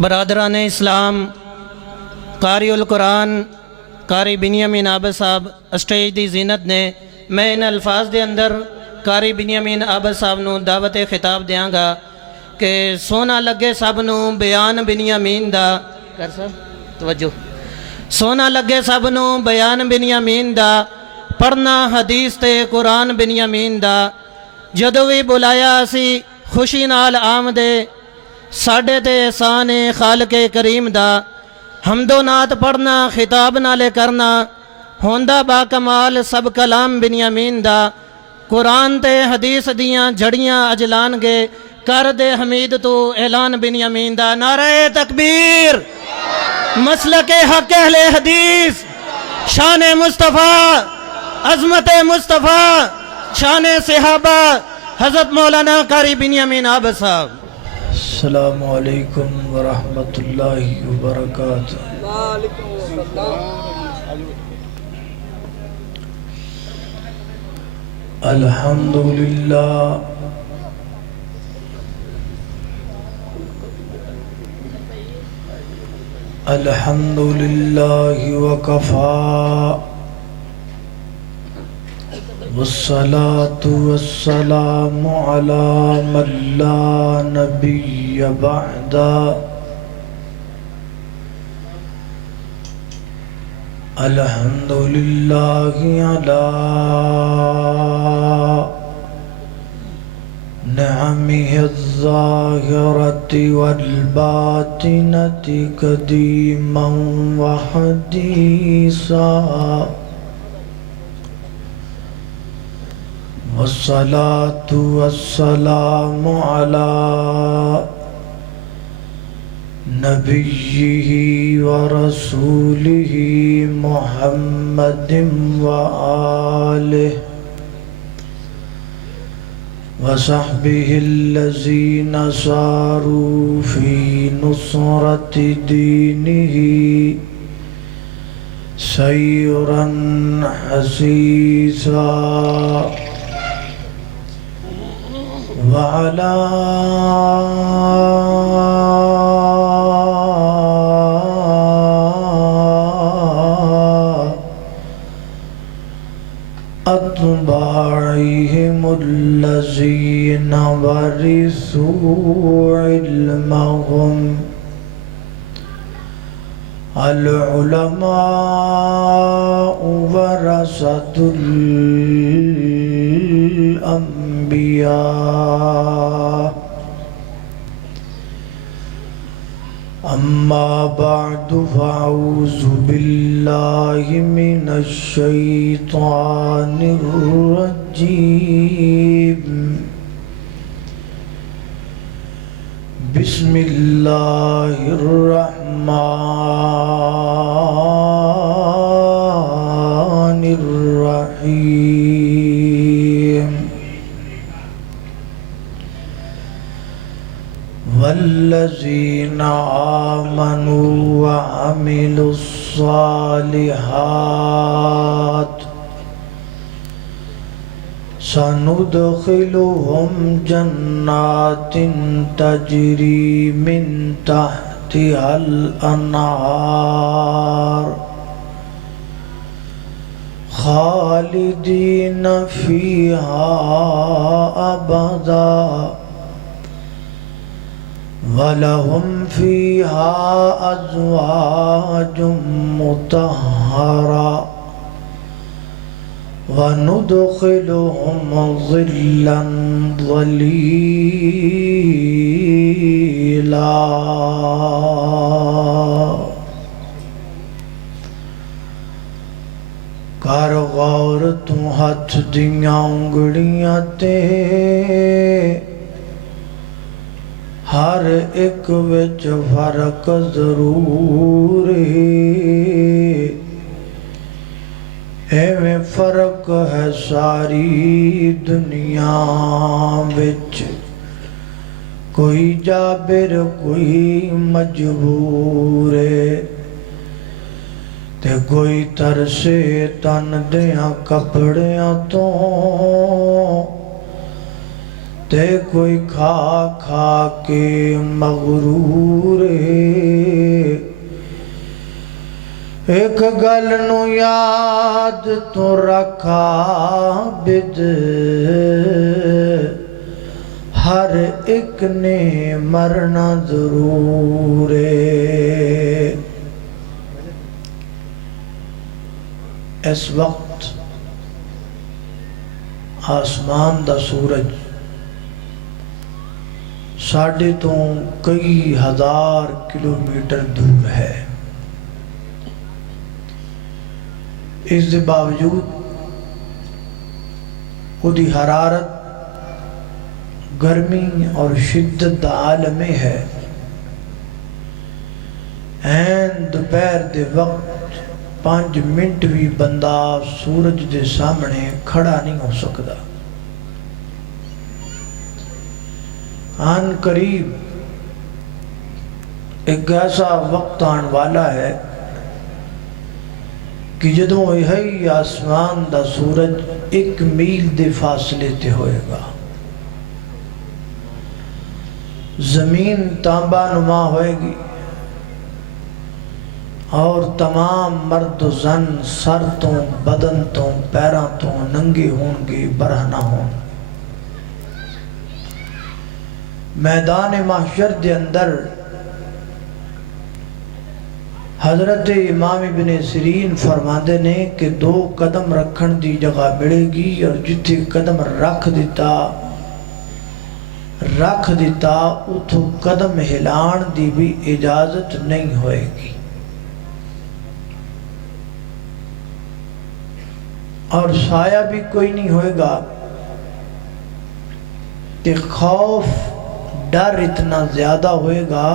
برادران اسلام، قاری القرآن قاری بنیامین عابد صاحب اسٹیج دی زینت نے، میں ان الفاظ دے اندر قاری بنیامین عابد صاحب نو دعوت خطاب دیاں گا کہ سونا لگے سب نو بیان بنیامین دا، کر صاحب توجہ، سونا لگے سب نو بیان بنیامین دا، پڑھنا حدیث تے قرآن بنیامین دا، جدو بھی بلایا اسی خوشی نال آمدے، ساڈے تے احسان خالق کریم دا، حمد و نعت پڑھنا خطاب نالے کرنا، ہوندا با کمال سب کلام بنیامین دا، قرآن تے حدیث دیاں جھڑیاں اجلان گے، کر دے حمید تو اعلان بنیامین دا۔ نعرہ تکبیر، مسلک حق اہل حدیث، شان مصطفیٰ، عظمت مصطفیٰ، شان صحابہ، حضرت مولانا قاری بنیامین عابد صاحب۔ السلام علیکم ورحمۃ اللہ وبرکاتہ۔ الحمدللہ الحمدللہ وکفا، والصلاة والسلام على من لا نبی بعد۔ الحمدللہ على نعمه الظاہرة والباطنة قدیما وحدیثا، والصلاة والسلام على نبیہ ورسولہ محمد وآلہ وصحبہ الذین ساروا فی نصرۃ دینہ سیرا حثیثا، وعلى أتباعهم الذين ورثوا علمهم، العلماء ورثة الأنبياء، أما بعد فأعوذ بالله من الشيطان الرجيم، بسم الله الرحمن الرحيم، والذين آمنوا وعملوا الصالحات سندخلهم جنات تجري من تحتها الأنهار خالدين فيها أبدا، وَلَهُمْ فِيهَا أَزْوَاجٌ مُطَهَّرَةٌ، وَنُدْخِلُهُمْ ظِلًّا ظَلِيلًا۔ کر غور تو ہاتھ دیاں انگڑیاں تے، ہر ایک وچ فرق ضرور ہے، ایویں فرق ہے ساری دنیا وچ، کوئی جابر کوئی مجبور ہے، تے کوئی ترسے تن دیاں کپڑیاں تو، تے کوئی کھا کھا کے مغرور ہے، ایک گل نو یاد تو رکھا بد ہر ایک نے مرنا ضرور ہے۔ اس وقت آسمان دا سورج ساڑھے تو کئی ہزار کلومیٹر دور ہے، اس دے باوجود وہ دی حرارت گرمی اور شدت دا عالم ہے۔ این دوپہر دے وقت 5 منٹ بھی بندہ سورج دے سامنے کھڑا نہیں ہو سکتا۔ آن قریب ایک ایسا وقت آن والا ہے کہ جدوں یہ آسمان دا سورج 1 میل دے فاصلے تے ہوئے گا، زمین تانبا نما ہوئے گی اور تمام مرد و زن سر تو بدن تو پیراں تو ننگے ہوں گے، برہنہ ہوں۔ میدان محشر دے اندر حضرت امام ابن سیرین فرماندے نے کہ 2 قدم رکھن دی جگہ ملے گی، اور جتھے قدم رکھ دیتا اتھو قدم ہلان دی بھی اجازت نہیں ہوئے گی، اور سایہ بھی کوئی نہیں ہوئے گا کہ خوف ڈر اتنا زیادہ ہوئے گا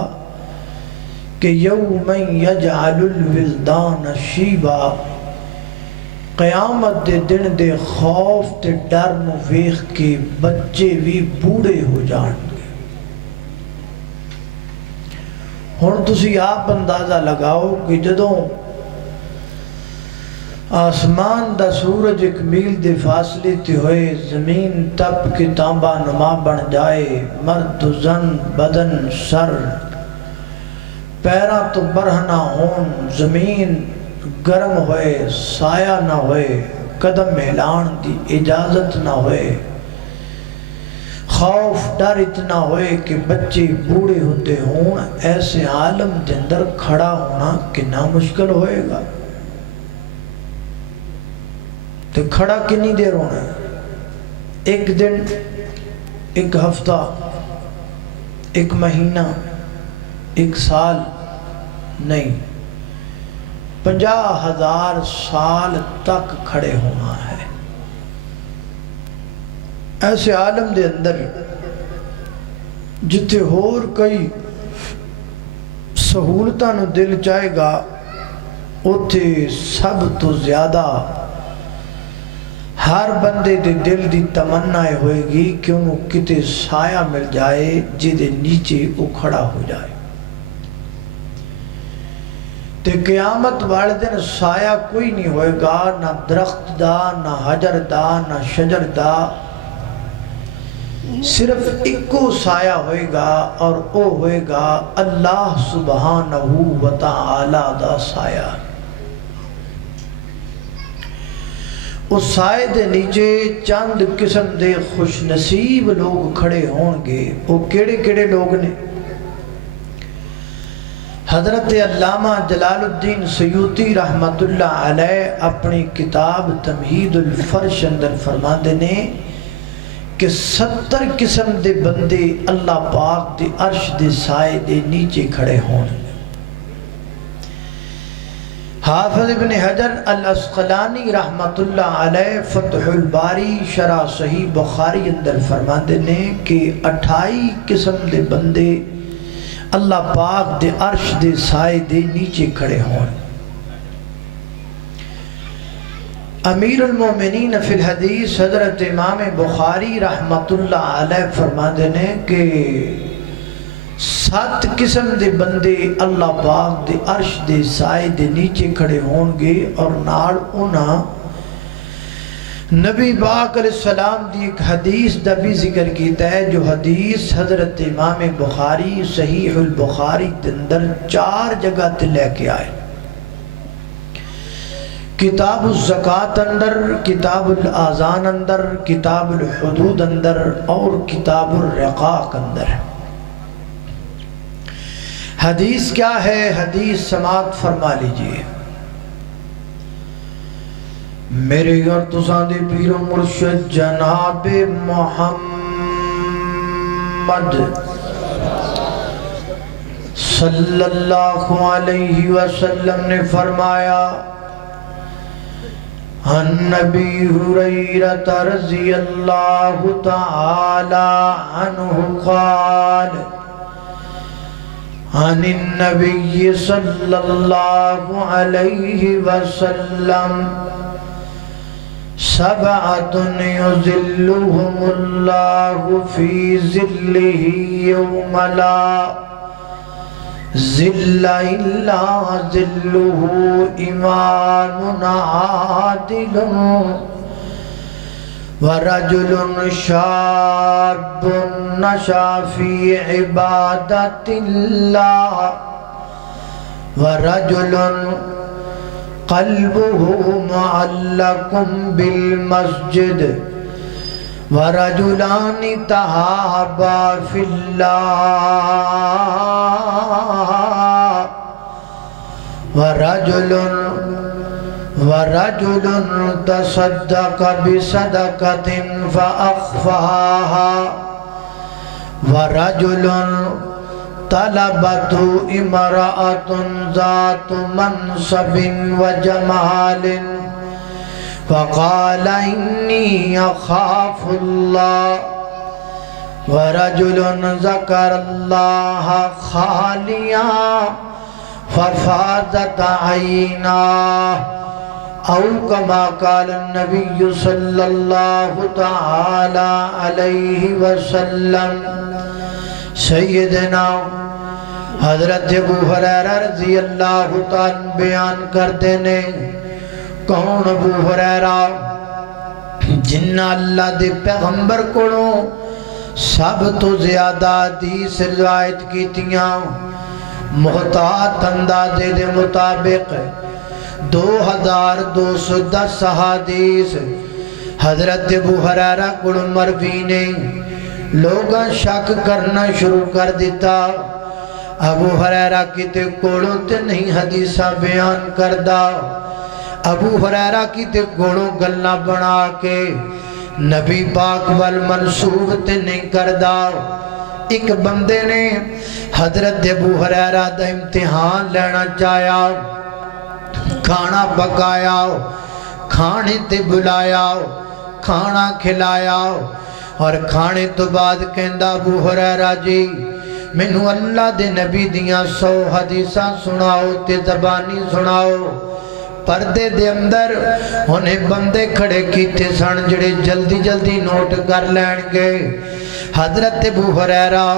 کہ یوم یجعل الولدان شیبا، قیامت دے دن دے خوف تے ڈر نو ویکھ کے بچے بھی بوڑھے ہو جان گے۔ ہن تسی آپ اندازہ لگاؤ کہ جدوں آسمان دا سورج 1 میل دے فاصلے تے ہوئے، زمین تپ کے تانبا نما بن جائے، مرد و زن بدن سر پیراں تو برہنہ ہون، زمین گرم ہوئے، سایہ نہ ہوئے، قدم ہلان دی اجازت نہ ہوئے، خوف ڈر اتنا ہوئے کہ بچے بوڑھے ہوتے ہون، ایسے عالم دے اندر کھڑا ہونا کتنا مشکل ہوئے گا۔ تو کھڑا کنی دیر ہونا ہے؟ 1 دن، 1 ہفتہ، 1 مہینہ، 1 سال نہیں، 50,000 سال تک کھڑے ہونا ہے۔ ایسے عالم دے اندر جتے ہور کئی سہولتاں نو دل چاہے گا، اتھے سب تو زیادہ ہر بندے دے دل دی تمنا ہوئے گی کہ انہوں کتے سایہ مل جائے جدے نیچے وہ کھڑا ہو جائے۔ تے قیامت والے دن سایہ کوئی نہیں ہوئے گا، نہ درخت دا، نہ حجر دا، نہ شجر دا، صرف ایکو سایہ ہوئے گا، اور او ہوئے گا اللہ سبحانہ و تعالی دا سایہ۔ اس سائے دے نیچے چند قسم دے خوش نصیب لوگ کھڑے ہوں گے۔ وہ کیڑے کیڑے لوگ نے؟ حضرت علامہ جلال الدین سیوطی رحمت اللہ علیہ اپنی کتاب تمہید الفرش اندر فرماندے نے کہ 70 قسم دے بندے اللہ پاک دے عرش دے سائے دے نیچے کھڑے ہوں۔ حافظ ابن حجر الاسقلانی رحمت اللہ علیہ فتح الباری شرح صحیح بخاری اندر فرماندے نے کہ 28 قسم دے بندے اللہ پاک دے عرش دے سائے دے نیچے کھڑے ہوں۔ امیر المومنین فی الحدیث حضرت امام بخاری رحمت اللہ علیہ فرماندے نے کہ 7 قسم دے بندے اللہ پاک دے عرش دے سائے دے نیچے کھڑے ہون گے، اور نال انہاں نبی پاک علیہ السلام دی ایک حدیث دا بھی ذکر کیتا ہے، جو حدیث حضرت امام بخاری صحیح البخاری کے اندر 4 جگہ تے لے کے آئے۔ کتاب الزکات اندر، کتاب الاذان اندر، کتاب الحدود اندر اور کتاب الرقاق اندر۔ حدیث کیا ہے؟ حدیث سماعت فرما لیجئے۔ میرے اور تساں دے پیر و مرشد جناب محمد صلی اللہ علیہ وسلم نے فرمایا، عن نبی ہریرہ رضی اللہ تعالی عنہ قال، عن النبی صلی اللہ علیہ وسلم، سبعۃ یظلهم اللہ فی ظلہ یوم لا ظل الا ظلہ، امام عادل ورجل شاب نشأ فی عبادۃ اللہ، ورجل قلبه معلق بالمسجد، ورجلان تحابا فی اللہ، ورجل تصدق بصدقة فأخفاها، ورجل طلبت امرأة ذات منصب وجمال فقال إني أخاف الله، ورجل ذكر الله خاليا ففاضت عيناه، أو كما قال النبي صلى الله تعالى عليه وسلم۔ سیدنا حضرت ابو ہریرہ رضی اللہ تعالیٰ بیان کرتے نے، کون ابو ہریرہ؟ جنہ اللہ دے پیغمبر کولوں سب تو زیادہ حدیث روایت کیتیاں، محتاط اندازے دے مطابق 2210 حدیث حضرت ابو ہریرہ کولوں مروی نے۔ لوگاں شک کرنا شروع کر دیتا، ابو ہریرہ کتے کولوں تے نہیں حدیثاں بیان کردہ، ابو ہریرہ کتے کولوں گلنا بنا کے نبی پاک والمنصوب تے نہیں کردہ۔ ایک بندے نے حضرت ابو ہریرہ دا امتحان لینا چاہیا، کھانا پکایا، کھانے تے بلایا، کھانا کھلایا، اور کھانے تو بعد کہندا ابو ہریرہ جی مینوں اللہ دے نبی دیاں 100 حدیثاں سناؤ تے زبانی سناؤ۔ پردے دے اندر انہیں بندے کھڑے کیتے سن جڑے جلدی جلدی نوٹ کر لین گے۔ حضرت ابو ہریرہ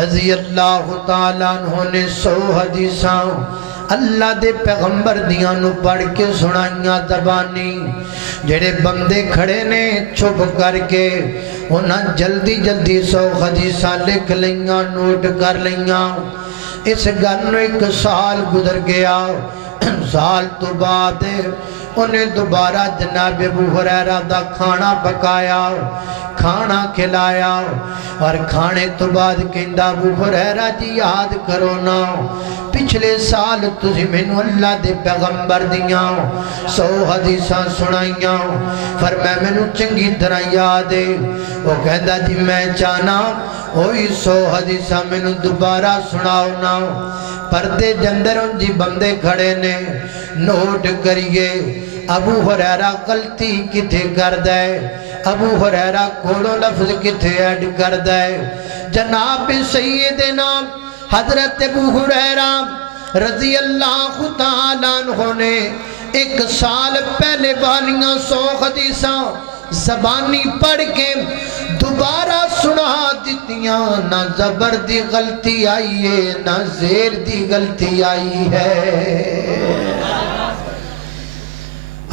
رضی اللہ تعالیٰ عنہ نے 100 حدیثاں اللہ دے پیغمبر دیاں نو پڑھ کے سنائیاں زبانی۔ جڑے بندے کھڑے نے چھپ کر کے انہاں جلدی جلدی 100 حدیثاں لکھ لیاں، نوٹ کر لیاں۔ اس گل نو 1 سال گزر گیا۔ سال تو بعد انہیں دوبارہ جناب ابو ہریرہ دا کھانا پکایا، کھانا کھلایا، اور کھانے تو بعد کہندا ابو ہریرہ جی یاد کرو نا پچھلے سال تسی مینوں اللہ دے پیغمبر دیاں 100 حدیثاں سنائیاں، فرمایا مینوں چنگی طرح یاد ہے۔ وہ کہندا جی میں چاہنا وہی 100 حدیثاں مینوں دوبارہ سناؤ نا۔ پردے جندر ان جی بندے کھڑے نے، نوٹ کریے ابو ہریرہ غلطی کتھے کر دے، ابو ہریرہ کھولو لفظ کتھے ایڈ کر دے۔ جناب سیدنا حضرت ابو ہریرہ رضی اللہ تعالیٰ عنہ نے 1 سال پہلے والیاں 100 حدیثاں زبانی پڑھ کے دوبارہ سنا دیتیاں۔ نہ زبر دی غلطی آئی ہے، نہ زیر دی غلطی آئی ہے۔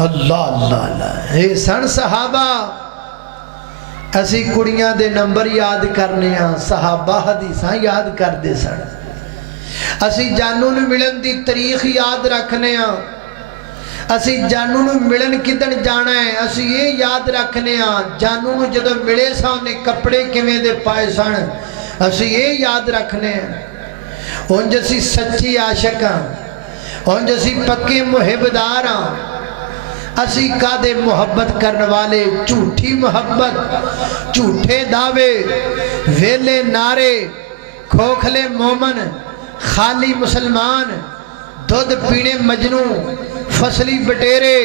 اللہ اللہ اللہ۔ اے سن صحابہ، اسی کڑیاں دے نمبر یاد کرنے ہاں، صحابہ حدیثاں یاد کر دے سن۔ اسی جانوں نے ملن دی تاریخ یاد رکھنے ہاں، اسی جانو نو ملن کدن جانا ہے، اسی یہ یاد رکھنے ہاں جانو نو جدو ملے سا انہیں کپڑے کیویں دے پائے سن، اسی یہ یاد رکھنے ہیں۔ انج اسی سچی عاشق ہاں، انج اسی پکے محبدار ہاں، اسی کادے محبت کرنے والے، جھوٹی محبت، جھوٹے دعوے، ویلے نعرے، کھوکھلے مومن، خالی مسلمان، دودھ پینے مجنو، فصلی بٹیرے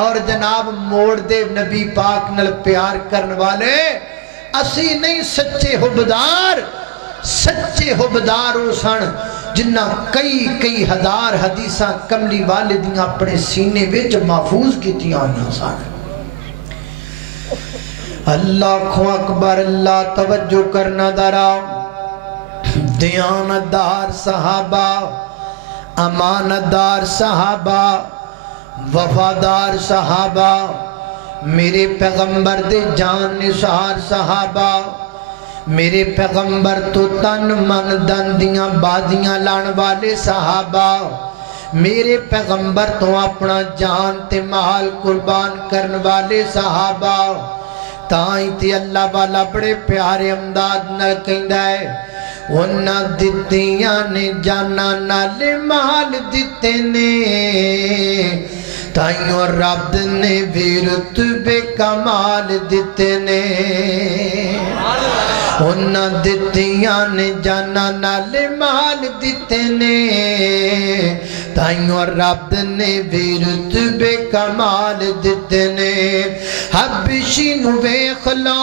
اور جناب موڑ دے نبی پاک نل پیار کرنے والے اسی نہیں، سچے حبدار ہو سن جنہ کئی ہزار حدیثاں کملی والے دیاں اپنے سینے وچ محفوظ کیتیاں ہوئیاں سن۔ اللہ کو اکبر، اللہ توجہ کرنا درا، دیانتدار صحابہ، امانتدار صحابہ، وفادار صحابہ، میرے پیغمبر دے جان نثار صحابہ، میرے پیغمبر تو تن من دن دیاں بازیاں لان والے صحابہ، میرے پیغمبر تو اپنا جان تے مال قربان کرن والے صحابہ، تائیں تے اللہ والا بڑے پیارے امداد نہ کہندا ہے، انہاں دتیاں نے جانا نال مال دتے نے، تائیوں رب نے بھی رتبے کمال دتے نے، انہاں دتیاں نے جانا نال مال دتے نے، تائیوں رب نے بھی رتبے کمال دتے نے۔ حبشی نو ویکھ لو،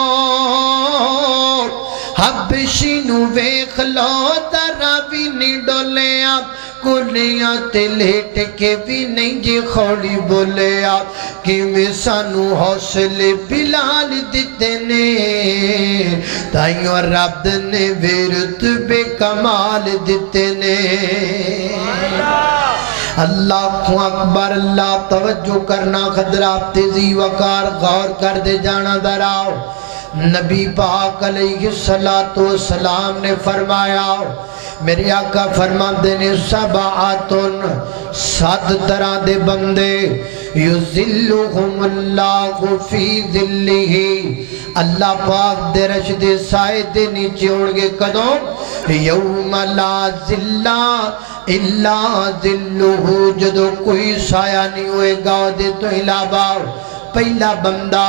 حبشی نو ویکھ لو، ذرا بھی نہیں ڈولیا، کولیاں تے لیٹ کے بھی نہیں جی خوڑی بولیا، کیویں سانو حوصلے بلال دتے نے، تائیوں رب نے بھی رتبے کمال دتے نے۔ اللہ کو اکبر، اللہ توجہ کرنا، خدرات تیزی وقار غور کر دے جانا دراؤ۔ نبی پاک علیہ السلام نے فرمایا، میرے آقا فرماندے نے، سبعاتن، 7 طرح دے بندے، یذلہم اللہ فی ذلہ، اللہ پاک دے رش دے سائے دے نیچے اڑ گے کدوں؟ یوم لا ذلہ الا ذلہ، جدو کوئی سایہ نہیں ہوئے گا دے تو علاوہ۔ پہلا بندہ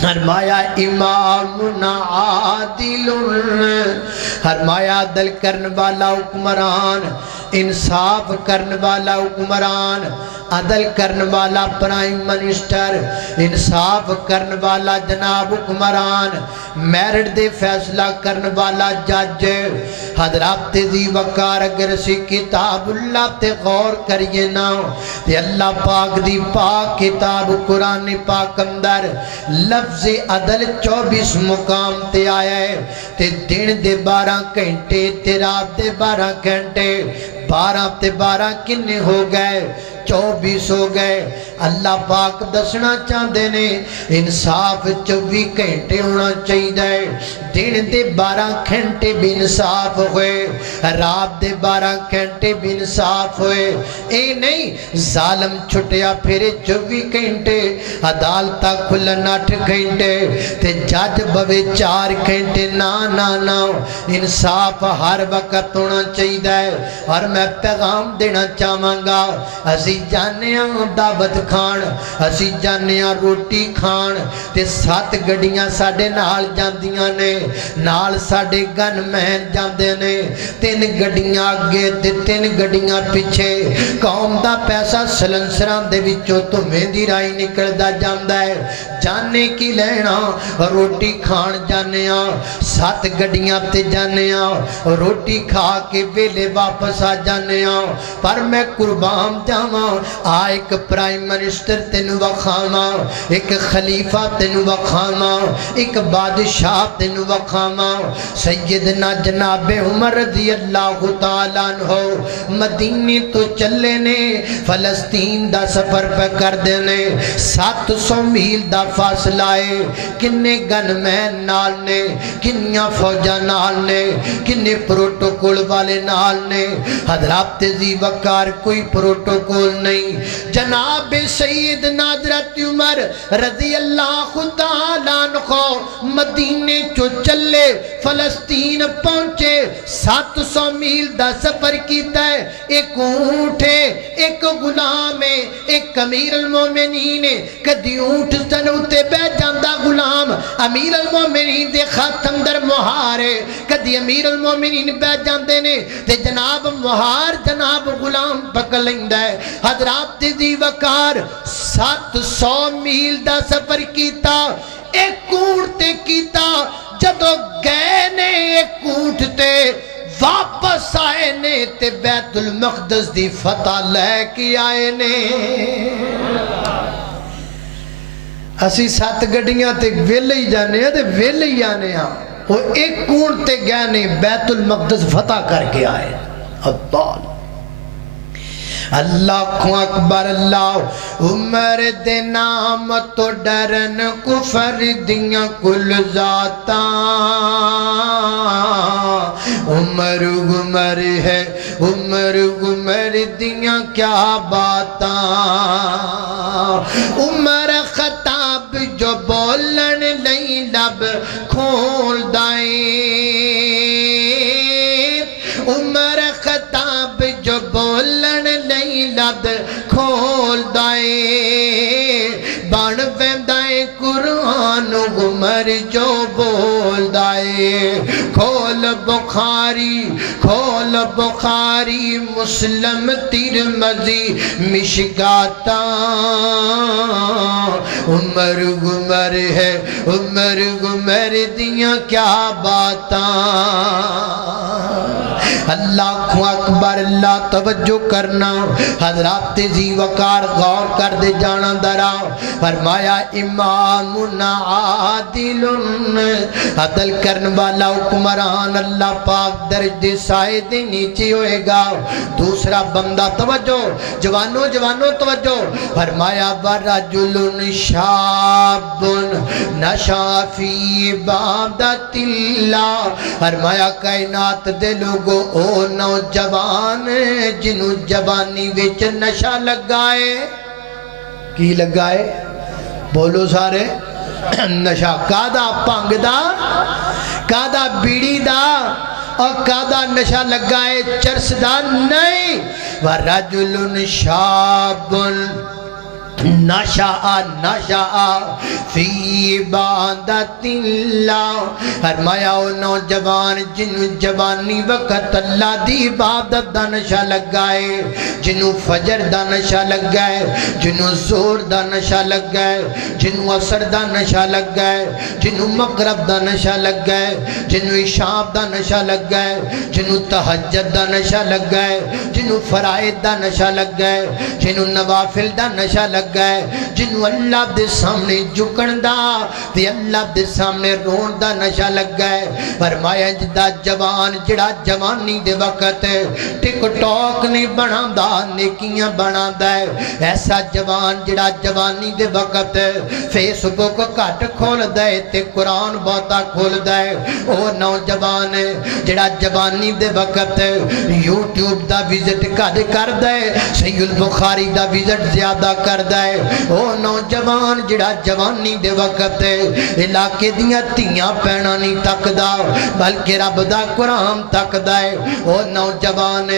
فرمایا امام عادل، فرمایا عدل کرن والا حکمران، انصاف کرن والا حکمران، عدل کرن والا پرائم منسٹر، انصاف کرن والا جناب حکمران، میرٹ دے فیصلہ کرن والا جج۔ حضرات دی وقار اگر اسی کتاب اللہ تے غور کریے نا، تے اللہ پاک دی پاک کتاب قرآن پاک اندر لفظ عدل 24 مقام تے آیا ہے، تے دن دے 12 گھنٹے تے رات دے 12 گھنٹے، 12 تے 12 کنے ہو گئے؟ 24 ہو گئے۔ اللہ پاک دسنا چاہتے نے انصاف 24 گھنٹے ہونا چاہیے، دن دے 12 گھنٹے بھی انصاف ہوئے، رات دے 12 گھنٹے بھی انصاف ہوئے۔ اے نہیں ظالم چھٹیا پھر 24 گھنٹے، عدالتہ کھلن 8 گھنٹے، تے جج بوے 4 گھنٹے، نا نا نا، انصاف ہر وقت ہونا چاہیے۔ اور میں پیغام دینا چاہاں گا، اسی جانے ہاں دعوت کھان، اسی جانے ہاں روٹی کھان، تے 7 گڑیاں ساڑے نال جاندیاں نے، نال ساڑے گن مہن جاندے نے، 3 گڑیاں آگے تے 3 گڑیاں پیچھے، قوم دا پیسہ سلنسران دے وچوں تو میندی رائی نکل دا جاندہ ہے۔ جانے کی لینا روٹی کھان جانے ہاں، 7 گڑیاں تے جانے ہاں، روٹی کھا کے ویلے واپس آ جانے ہاں۔ پر میں قربان جاواں، ایک پرائم منسٹر تینو وکھاواں، ایک خلیفہ تینو وکھاواں، ایک بادشاہ تینو وکھاواں۔ سیدنا جناب عمر رضی اللہ تعالیٰ عنہ مدینے تو چلے نے، فلسطین دا سفر پہ کر دینے، 700 میل دا فاصلہ ہے، کنے گن مین نال نے، کنیاں فوجہ نال نے، کنے پروٹوکول والے نال نے۔ حضرات زی وقار کوئی پروٹوکول نہیں جناب سیدنا حضرت عمر رضی اللہ تعالیٰ عنہ مدینے چو چلے فلسطین پہنچے 700 میل دا سفر کیتا ہے ایک اونٹ ہے ایک غلام ہے ایک امیر المومنین ہے کدی اونٹ سنوتے بے جاندہ غلام امیر المومنین دے خط اندر مہارے کدی امیر المومنین بے جاندے نے تے جناب مہار جناب غلام پکڑ لیندہ ہے حضرات دی وقار 700 میل دا سفر کیتا ایک اونٹ تے کیتا جدو گئے نے ایک اونٹ تے واپس آئے نے تے بیت المقدس دی فتح لے کے آئے نے اسی 7 گڑیاں تے ویلے ہی جانے ہیں تے ویلے ہی آنے ہیں وہ ایک اونٹ تے گئے نے بیت المقدس فتح کر کے آئے اللہ اللہ اکبر اللہ عمر دے نام تو ڈرن کفر دیاں کل ذاتاں عمر گمر ہے عمر گمر دیاں کیا باتاں عمر خطاب جو بولن لئی لب کھول دائیں عمر خطاب جو بولن لئی لب کھول دائیں بان ویندائیں قرآن عمر جو بول دائیں کھول بخاری مسلم ترمذی مشکاتاں عمر گمر ہے عمر گمر دیاں کیا باتاں اللہ اکبر اللہ توجہ کرنا حضرات زی وقار غور کر دے جانا درا فرمایا امام عادل عدل کرن والا حکمران اللہ پاک درج دے سائے دے نیچے ہوئے گا دوسرا بندہ توجہ جوانوں توجہ فرمایا ورجل شاب نشا فی عبادت اللہ فرمایا کائنات دے لوگوں او نوجوان جنہوں جوانی وچ نشہ لگائے کی لگائے بولو سارے نشہ کادا پانگ دا کادا بیڑی دا اور کادا نشہ لگائے چرس دا نہیں ورجل شاب نشاء فی عبادت اللہ فرمایا او نوجوان جنہوں جوانی وقت اللہ دی عبادت دا نشہ لگائے جنہوں فجر دا نشہ لگائے جنہوں زور دا نشہ لگائے جنہوں عصر دا نشہ لگائے جنہوں مغرب دا نشہ لگائے جنہوں عشاء دا نشہ لگائے جنہوں تہجد دا نشہ لگائے جنہوں فرائض دا نشہ لگائے جنہوں نوافل دا نشہ لگائے جنہوں اللہ دے سامنے جھکن دا تے اللہ دے سامنے رون دا نشہ لگ گئے فرمایا جدا جوان جڑا جوانی دے وقت ٹک ٹاک نہیں بنا دا نیکیاں بنا دا ایسا جوان جڑا جوانی دے وقت فیس بک کٹ کھول دے تے قرآن بہتا کھول دے او نوجوان جڑا جوانی دے وقت یوٹیوب دا وزٹ کر دے صحیح البخاری دا وزٹ زیادہ کر دے او نوجوان جڑا جوانی دے وقت علاقے دیاں تیاں پینا نہیں تک دا بلکہ رب دا قرآن تک دا او نوجوان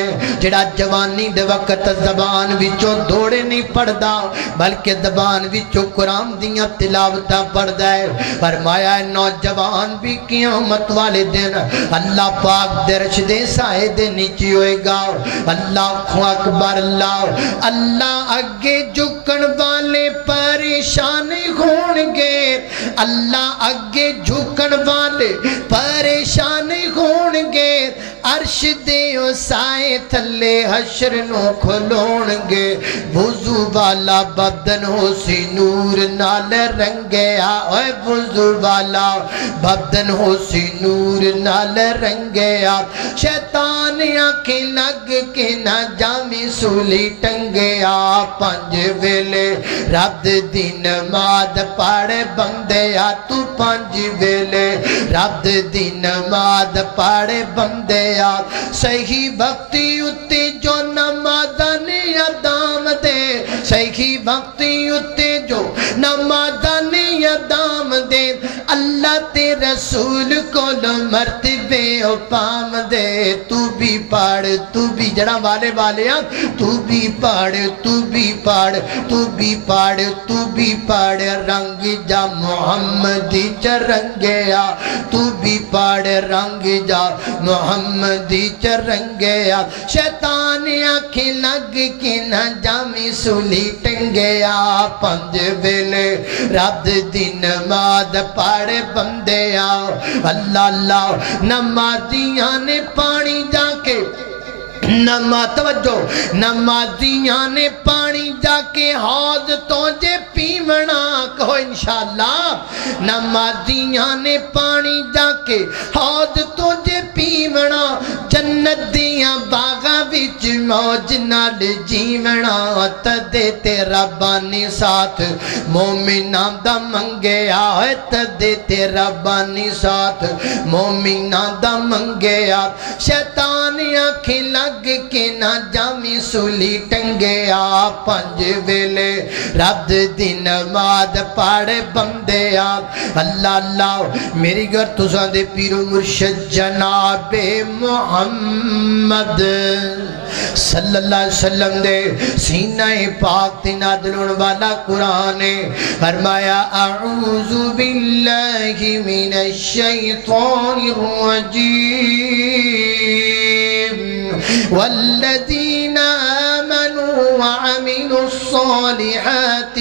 جڑا جوانی دے وقت زبان وچوں دوڑے نہیں پڑھ دا بلکہ زبان وچوں قرآن دیاں تلاوتاں پڑھ دا فرمایا نوجوان بھی قیامت والے دن اللہ پاک درش دے سائے دے نیچے ہوئے گا اللہ اکبر اللہ اگے جھکن والے پریشان ہونگے اللہ اگے جھکن والے پریشان ہونگے عرش دے سائے تھلے حشر نو کھلونگے وضو والا بدن ہو سی نور نال رنگیا اوے وضو والا بدن ہو سی نور نال رنگیا شیطان آنکھیں لگ کے نہ جامی سولی ٹنگیا پنج ویلے رب دی نماز پڑھ بندیا تو پنج ویلے رب دی نماز پڑھ بندیا صحیح وقتی اتی جو نماز نہیں ادام دے وقت اتے جو نمازانی ادام دے اللہ تے رسول کو مرتبے او پام دے تو بھی پڑھ تو بھی جڑا والے تو بھی پڑھ تو بھی پڑھ تو بھی پڑھ تو بھی پڑھ رنگ جا محمدی چرنگیا تو بھی پڑھ رنگ جا محمدی چرنگیا شیطان آنکھیں لگ کے نہ جامی سولی ٹنگیا پنج ویلے رب دی نماز پڑھ بندیا اللہ اللہ نمازیاں نے پانی جا کے توجہ نمازیاں نے پانی جا کے حوض تو جے پیونا کہو انشاءاللہ نمازیاں نے پانی جا کے حوض تو جے پیونا جنت دیاں باغاں وچ موج نال جیونا تدے تے ربانی ساتھ مومناں دا منگیا تدے تے ربانی ساتھ مومناں دا منگیا شیطان آنکھیں لگ کے نہ جامی سولی ٹنگیا پنج ویلے رب دی نماز پڑھ بندیا اللہ اللہ میری گر تساں دے پیر و مرشد جناب محمد صلی اللہ علیہ وسلم دے سینہ پاک تے نازلون والا قرآن فرمایا اعوذ باللہ من الشیطان الرجیم والذین آمنوا وعملوا الصالحات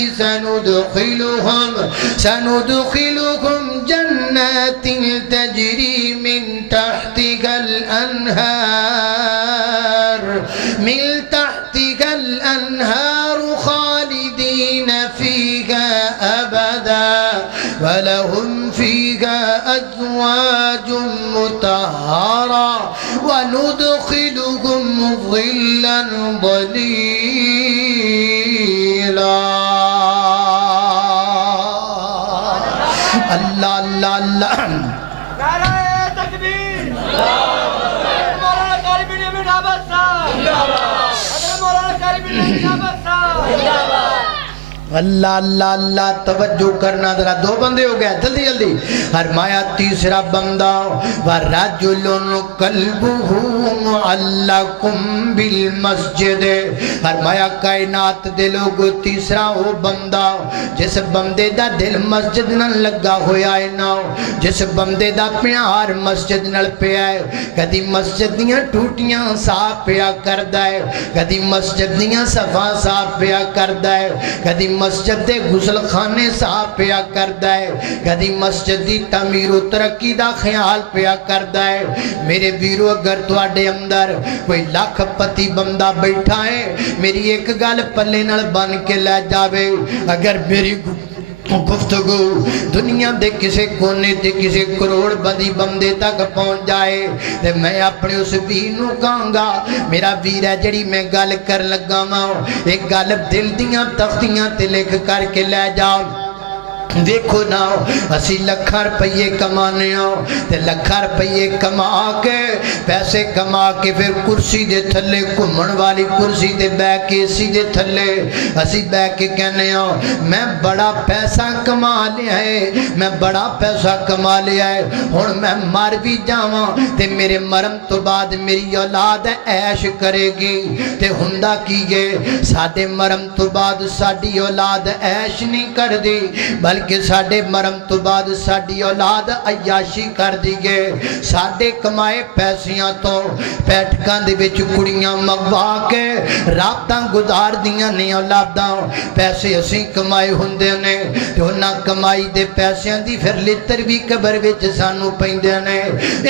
سندخلهم جنات تجری من تحتها الأنهار خالدین فيها أبدا ولهم فيها أزواج مطهرة وندخلهم ظلا ظليلا اللہ اللہ اللہ نعرہ تکبیر مولانا قاری بنیامین عباس صاحب حضرت مولانا قاری بنیامین عباس صاحب اللہ اللہ اللہ توجہ کرنا ذرا دو بندے ہو گیا جلدی جلدی فرمایا تیسرا بندہ ورجل قلبہ معلق بالمسجد فرمایا کائنات دے لوگ تیسرا وہ بندہ جس بندے دا دل مسجد نال لگا ہویا ہے نا جس بندے دا پیار مسجد نال پیا ہے کدی مسجد دیاں ٹوٹیاں صاف پیا کردا ہے کدی مسجد دیاں صفا صاف پیا کردا ہے کدی مسجد دے غسل خانے صاف پیا کردا ہے کدی مسجد دی تعمیر و ترقی دا خیال پیا کردا ہے میرے ویرو اگر تواڈے اندر کوئی لاکھ پتی بندہ بیٹھا ہے میری ایک گل پلے نال بن کے لے جاوے اگر میری گفتگو دنیا دے کسے کونے تے کسے کروڑ بدی بندے تک پہنچ جائے تے میں اپنے اس ویر نو کہاں گا میرا ویر ہے جڑی میں گل کر لگا ماں ایک گل دل دیاں تختیاں تے لکھ کر کے لے جاؤ دیکھو نا اسی لکھاں روپیے کمانے تے لکھاں روپیے کما کے پیسے کما کے پھر کرسی دے تھلے گھومن والی کرسی تے بہ کے اسی دے تھلے اسی بہ کے کہنے میں بڑا پیسہ کما لیا ہے میں بڑا پیسہ کما لیا ہے ہن میں مر بھی جاواں تے میرے مرن تو بعد میری اولاد عیش کرے گی تے ہوندا کی گے ساڈے مرن تو بعد ساڈی اولاد عیش نہیں کردی بلکہ کہ ساڑھے مرم تو بعد ساڑھی اولاد عیاشی کر دی گئے ساڑھے کمائے پیسیاں تو پیٹکان دے وچ کڑیاں مغوا کے رابطاں گزار دیاں نہیں اولاداں پیسے اسی کمائے ہوندے نے جو نہ کمائی دے پیسیاں دی پھر لتر بھی قبر وچ سانو پیندے نے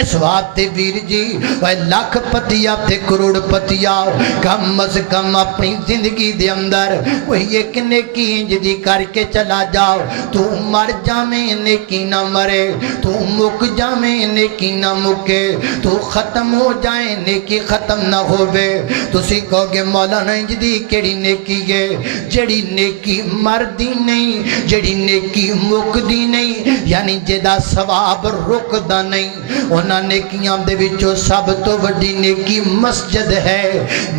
اس واسطے ویر جی وہ لاکھ پتیا تے کروڑ پتیا کم از کم اپنی زندگی دے اندر وہ ایک نیکی انج دی کر کے چلا جاؤ تو تو مر جاویں نیکی نہ مرے، تو مک جاویں نیکی نہ مکے، تو ختم ہو جائے نیکی ختم نہ ہووے۔ تسی کہو گے مولانا انج دی کیڑی نیکی ہے جڑی نیکی مردی نہیں، جڑی نیکی مکدی نہیں، یعنی جدا ثواب رکدا نہیں۔ انہاں نیکیاں دے وچوں سب تو وڈی نیکی مسجد ہے۔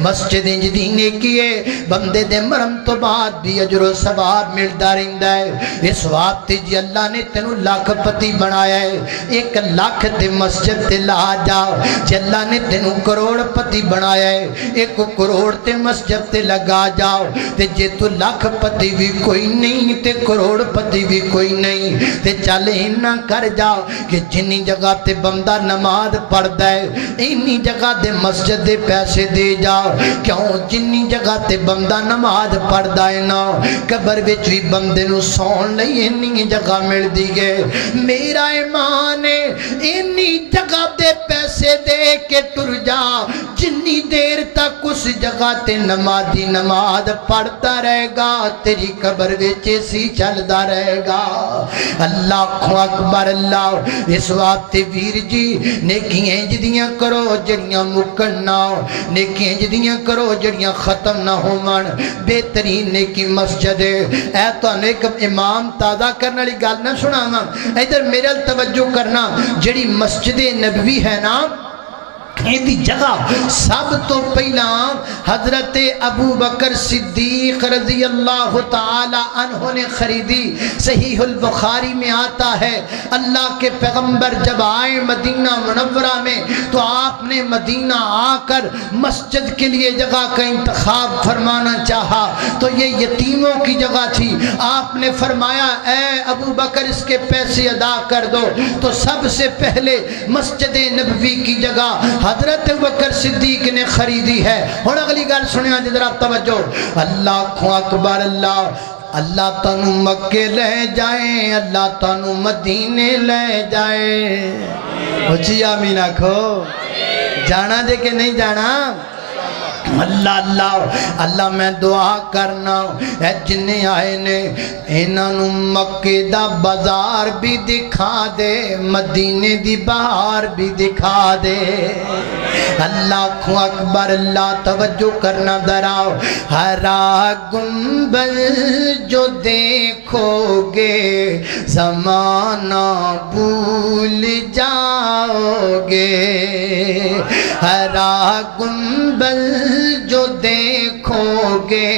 مسجد انج دی نیکی ہے بندے دے مرن تو بعد بھی اجر و ثواب ملدا رہندا ہے۔ اس واسطے جی اللہ نے تینوں لاکھ پتی بنایا ہے، 1 لاکھ تے مسجد تے لا جا۔ جی اللہ نے تینوں کروڑ پتی بنایا ہے، 1 کروڑ تے مسجد تے لگا جاؤ۔ تے جے تو لاکھ پتی بھی کوئی نہیں تے کروڑ پتی بھی کوئی نہیں تے چل اینا کر جاؤ کہ جنی جگہ تے بندہ نماز پڑھدا ہے اینی جگہ دے مسجد دے پیسے دے جاؤ۔ کیوں؟ جنی جگہ تے بندہ نماز پڑھدا ہے نا قبر وچ بھی بندے نو سون لئی اینی جگہ مل دی گئے۔ میرا ایمان ہے اینی جگہ دے پیسے دے کے ٹر جا جنی دیر تک اس جگہ تے نمازی نماز پڑھتا رہے گا تیری قبر وچ سی چلدا رہے گا۔ اللہ اکبر اللہ۔ اس واسطے ویر جی نیکیاں جدیاں کرو جڑیاں مکن نہ، نیکیاں جدیاں کرو جڑیاں ختم نہ ہون۔ بہترین نیکی مسجد ہے۔ اے تانوں ایک امام تازہ کرنے والی گل نہ سناواں، ادھر میرے توجہ کرنا۔ جڑی مسجد نبوی ہے نا ایدی جگہ سب تو پہلا حضرت ابو بکر صدیق رضی اللہ تعالی عنہ نے خریدی۔ صحیح البخاری میں آتا ہے اللہ کے پیغمبر جب آئے مدینہ منورہ میں تو آپ نے مدینہ آ کر مسجد کے لیے جگہ کا انتخاب فرمانا چاہا تو یہ یتیموں کی جگہ تھی۔ آپ نے فرمایا اے ابو بکر اس کے پیسے ادا کر دو، تو سب سے پہلے مسجد نبوی کی جگہ حضرت بکر صدیق نے خریدی ہے۔ اور اگلی گل سنیا جذرا توجہ۔ اللہ اکبر اللہ۔ اللہ تانوں مکے لے جائیں، اللہ تانوں مدینے لے جائیں۔ اچھی آمین آکھو۔ جانا دے کہ نہیں جانا؟ اللہ اللہ اللہ میں دعا کرنا اے جنے آئے نے انہاں مکے دا بازار بھی دکھا دے، مدینے دی بہار بھی دکھا دے۔ اللہ اکبر اللہ۔ توجہ کرنا دراؤ۔ ہرا گنبد جو دیکھو گے زمانہ بھول جاؤ گے، ہرا گنبد جو دیکھو گے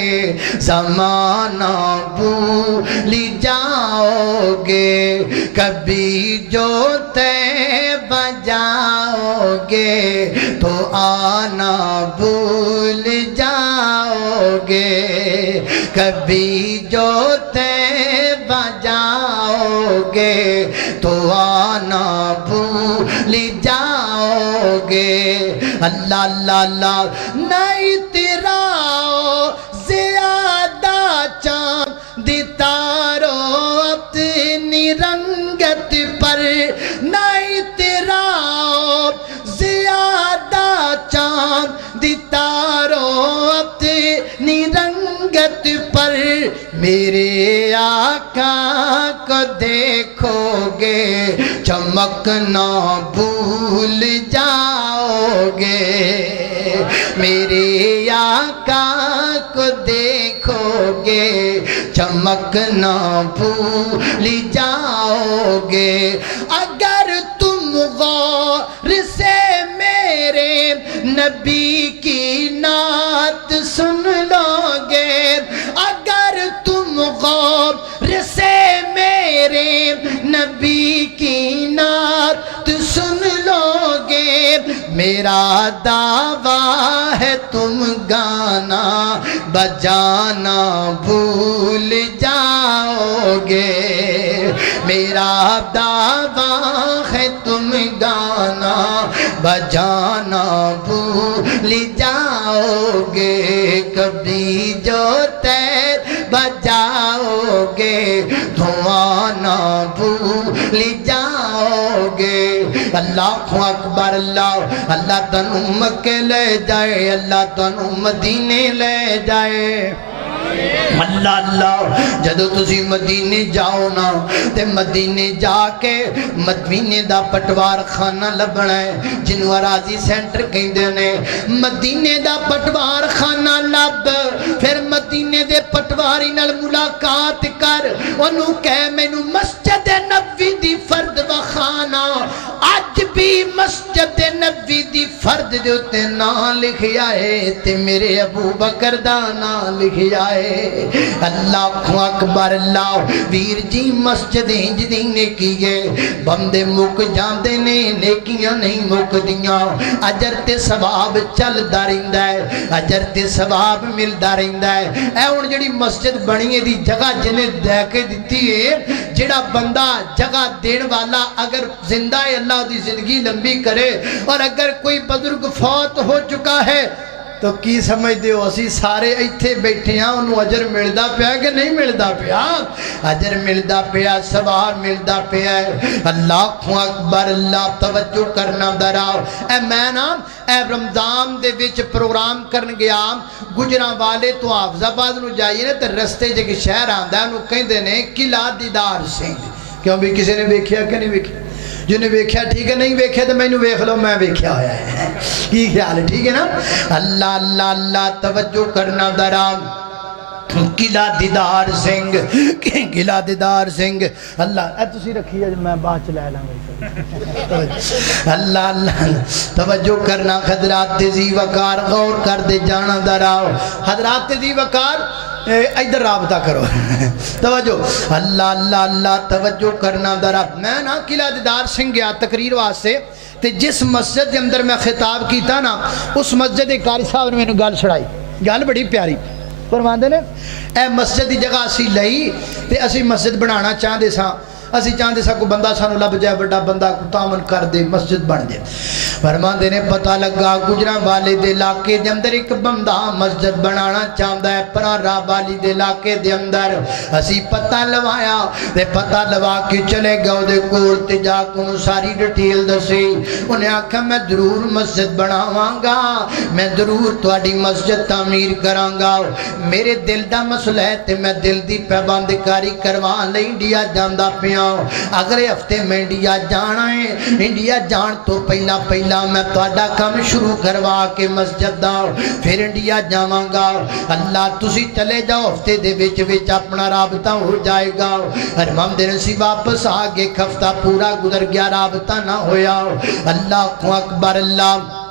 زمانہ بھول جاؤ گے، کبھی جو طیبہ جاؤ گے تو آنا بھول جاؤ گے، کبھی جو طیبہ جاؤ گے تو آنا بھول جاؤ گے۔ اللہ اللہ اللہ۔ نہیں تیرا زیادہ چاند تارو اپنی رنگت پر، نہیں تیرا زیادہ چاند تارو اپنی رنگت پر، میرے آقا کو دیکھو گے چمکنا بھول جاؤ گے، میرے آقا کو دیکھو گے چمکنا بھول جاؤ گے۔ اگر تم غور سے میرے نبی کی نعت سن لو گے، اگر تم غور سے میرے نبی کی نعت سن لو گے، میرا دعویٰ ہے تم گانا بجانا بھول جاؤ گے، میرا دعویٰ ہے تم گانا بجانا بھول جاؤ گے، کبھی جو تیر بجاؤ گے دھواں نہ بھول جاؤ گے۔ اللہ اکبر اللہ۔ اللہ تنوں مکے لے جائے، اللہ تنوں مدینے لے جائے۔ اللہ اللہ جدو تسی مدینے جاؤ نا تے مدینے جا کے مدینے دا پٹوار خانہ لبنا ہے جنو اراضی سینٹر کہندے نے مدینے دا پٹوار خانہ لب پھر مدینے دے پٹواری نال ملاقات کر انہوں کہے مینوں مسجد نبوی دی فرد و خانہ اج بھی مسجد نبوی دی فرد جو تے نا لکھیا ہے تے میرے ابو بکر دا نا لکھیا ہے اللہ اکبر اللہ ویر جی مسجد ہنج دی نیکیے بندے مک جاندے نے نیکیاں نہیں مک دیاں اجر تے ثواب چل رہندا ہے اجر تے ثواب ملدا رہندا ہے اے ہن جڑی مسجد بنی ہے دی جگہ جنے دے کے دتی ہے جڑا بندہ جگہ دین والا اگر زندہ ہے اللہ دی زندگی لمبی کرے اور اگر کوئی بزرگ فوت ہو چکا ہے تو کی سمجھ دے ہو اسی سارے ایتھے بیٹھے ہیں انہوں اجر ملدا پیا کہ نہیں ملدا پیا اجر ملدا پیا ثواب ملدا پیا اللہ اکبر اللہ توجہ کرنا دراؤ اے میں نا اے رمضان دے وچ پروگرام کرن گیا گجراں والے تو حافظ آباد نو جائیے نا تے رستے جے کہ شہر آندا ہے انہوں کہندے نے قلعہ دیدار سنگھ کیوں بھی کسی نے ویکھیا کہ نہیں ویکھیا جنہیں ویکھیا ٹھیک ہے نہیں ویکھیا تو میں نے ویکھ لو میں ویکھیا ہویا ہے کی خیال ہے ٹھیک ہے نا اللہ اللہ اللہ توجہ کرنا درام قلعہ دیدار سنگھ قلعہ دیدار سنگھ اللہ اے تسی رکھی ہے میں بعد چلائے لوں اللہ اللہ توجہ کرنا حضرات ذی وقار غور کر دے جانا دراؤ حضرات ذی وقار ادھر رابطہ کرو توجہ اللہ اللہ اللہ توجہ کرنا درا میں نا قلعہ دیدار سنگھ گیا تقریر واسطے تے جس مسجد کے اندر میں خطاب کیتا نا اس مسجد ایک قاری صاحب نے میں نے گل چھڑائی گل بڑی پیاری فرماندے نے اے مسجد دی جگہ اسی لئی تے اسی مسجد بنانا چاہندے ساں اسی چاہندے سا کو بندہ سانو لب جائے بڑا بندہ کو تامن کر دے مسجد بن دے فرماندے نے پتہ لگا گجراں والے دے علاقے دے اندر ایک بندہ مسجد بنانا چاہندا ہے پرارا والی دے علاقے دے اندر اسی پتہ لوایا تے پتہ لوا کے چلے گئے دے کول تے جا کو ساری ڈیٹیل دسی انہیں آکھا میں ضرور مسجد بناواں گا میں ضرور تہاڈی مسجد تعمیر کراں گا میرے دل دا مسئلہ ہے تے میں دل دی پابند کاری کرواں لئی انڈیا جاندا پیا اگلے ہفتے میں انڈیا جانا ہے انڈیا جان تو پہلا میں تہاڈا کام شروع کروا کے مسجد دا پھر انڈیا جاواں گا اللہ تسی چلے جاؤ ہفتے دے وچ وچ اپنا رابطہ ہو جائے گا ارمام دن سی واپس آگے ایک ہفتہ پورا گزر گیا رابطہ نہ ہویا اللہ اکبر اللہ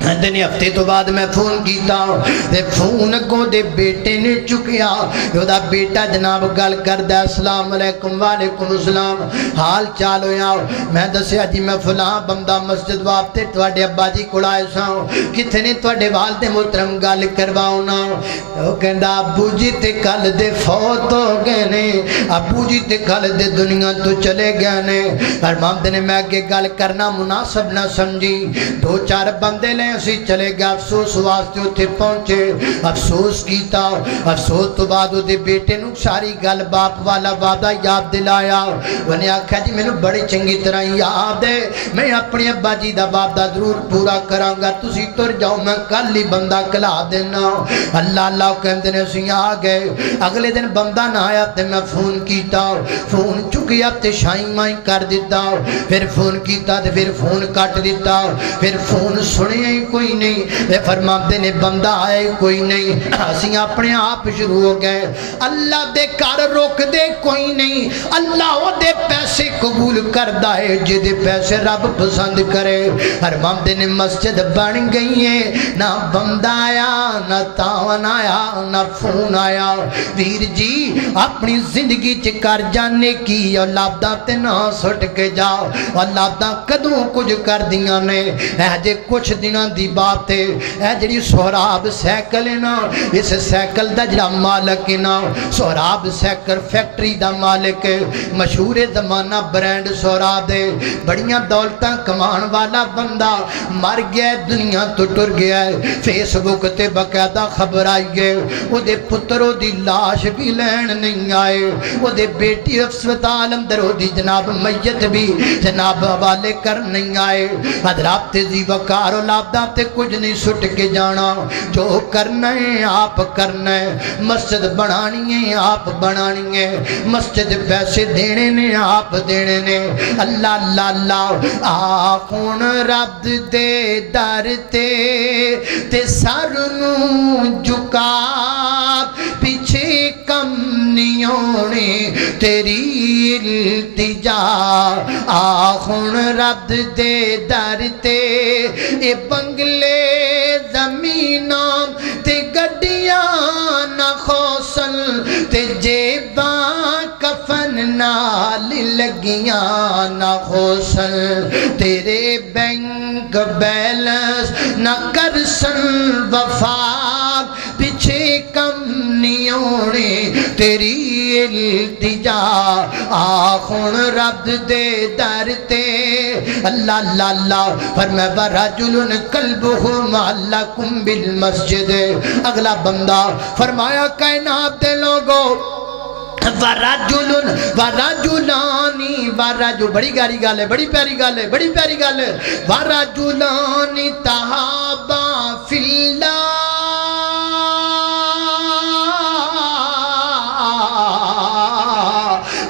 دنی ہفتے تو بعد میں فون کیتا تے فون کو دے بیٹے نے چکیا جو دا بیٹا جناب گل کر دے السلام علیکم وعلیکم السلام حال چال ہویا میں دسیا جی میں فلاں بندہ مسجد واسطے تواڈے ابا جی کول آئے ساں کتھے نے تواڈے والد محترم گل کرواؤنا او کہندا ابو جی تے کل دے فوت ہو گئے نے ابو جی تے کل دے دنیا تو چلے گئے نے ارمان دے میں اگے گل کرنا مناسب نہ سمجھی دو چار بندے لے اسی چلے گئے افسوس واسطے اتھے پہنچے افسوس کیتا افسوس تو بعد دے بیٹے نو ساری گل باپ والا وعدہ یاد دلایا انہیں آکھا جی میں بڑی چنگی طرح یاد ہے میں اپنے ابا جی دا وعدہ ضرور پورا کراں گا تسی تر جاؤ میں کل ہی بندہ کلا دینا اللہ اللہ کہندے نے اسی آ گئے اگلے دن بندہ نہ آیا تے میں فون کیتا فون چکیا تے شائی مائی کر دیتا پھر فون کیتا تے پھر فون کٹ دیتا پھر فون سنیا کوئی نہیں فرماتے نے بندہ آئے کوئی نہیں اسی اپنے آپ شروع ہو گئے اللہ دے کار روک دے کوئی نہیں اللہ وہ دے پیسے قبول کردہ ہے جدے پیسے رب پسند کرے فرماتے نے مسجد بن گئی ہے نہ بندہ آیا نہ تاون آیا نہ فون آیا ویر جی اپنی زندگی چکر جانے کی اولاد تے نہ سٹ کے جاؤ اولاد کدوں کچھ کر دیاں نے جے کچھ دنوں دی بات ہے اے جڑی سہراب سائیکل ہے نا اس سائیکل دا جڑا مالک ہے نا سہراب سائیکل فیکٹری دا مالک ہے مشہور زمانہ برینڈ سہراب ہے بڑیاں دولتاں کمان والا بندہ مر گیا دنیا تو ٹر گیا ہے فیس بک تے باقاعدہ خبر گھبرائیے وہ دے پتر وہ دی لاش بھی لین نہیں آئے وہ دے بیٹی ہسپتال اندر وہ دی جناب میت بھی جناب حوالے کر نہیں آئے حضرات تیزی وقار اولاداں تے کچھ نہیں سٹ کے جانا جو کرنا ہے آپ کرنا ہے مسجد بنانی ہے آپ بنانی ہے مسجد پیسے دینے نے آپ دینے نے اللہ اللہ اللہ آخون رب دے در تے سر نو جھکا پیچھے کم نہیں ہونے تیری التجا آخون رب دے در تے اے بنگلے زمیناں تے گڈیاں نہ خوصل تے جیباں کفن نال لگیاں نہ خوصل تیرے بینک بیلنس نہ کرسن وفا پیچھے کم نہیں ہونے تیری التجا آخون رب دے در تے اللہ اللہ اللہ فرمائے وَرَجُلٌ قَلْبُهُ مُعَلَّقٌ بِالْمَسْجِدِ اگلا بندہ فرمایا کائنات دے لوگو وَرَجُلٌ وَرَجُلَانِ بڑی گاری گال ہے بڑی پیاری گال ہے بڑی پیاری گال ہے وَرَجُلَانِ تَحَابًا فِي اللَّهِ